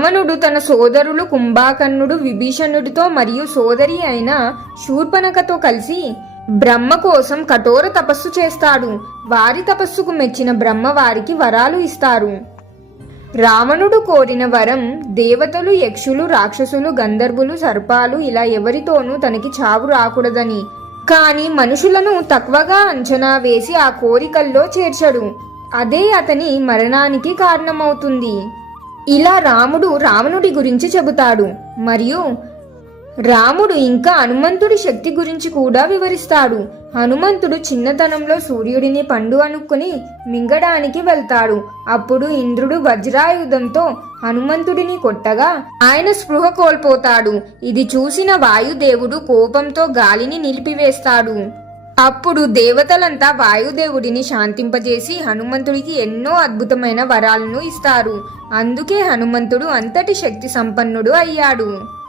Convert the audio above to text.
రావణుడు తన సోదరులు కుంభాకర్ణుడు విభీషణుడితో మరియు సోదరి అయిన శూర్పణకతో కలిసి బ్రహ్మ కోసం కఠోర తపస్సు చేస్తాడు. వారి తపస్సుకు మెచ్చిన బ్రహ్మ వారికి వరాలు ఇస్తారు. రావణుడు కోరిన వరం దేవతలు యక్షులు రాక్షసులు గంధర్వులు సర్పాలు ఇలా ఎవరితోనూ తనకి చావు రాకూడదని. కాని మనుషులను తక్కువగా అంచనా వేసి ఆ కోరికల్లో చేర్చడు. అదే అతని మరణానికి కారణమవుతుంది. ఇలా రాముడు రావణుడి గురించి చెబుతాడు. మరియు రాముడు ఇంకా హనుమంతుడి శక్తి గురించి కూడా వివరిస్తాడు. హనుమంతుడు చిన్నతనంలో సూర్యుడిని పండు అనుకుని మింగడానికి వెళ్తాడు. అప్పుడు ఇంద్రుడు వజ్రాయుధంతో హనుమంతుడిని కొట్టగా ఆయన స్పృహ కోల్పోతాడు. ఇది చూసిన వాయుదేవుడు కోపంతో గాలిని నిలిపివేస్తాడు. అప్పుడు దేవతలంతా వాయుదేవుడిని శాంతింపజేసి హనుమంతుడికి ఎన్నో అద్భుతమైన వరాలను ఇస్తారు. అందుకే హనుమంతుడు అంతటి శక్తి సంపన్నుడు అయ్యాడు.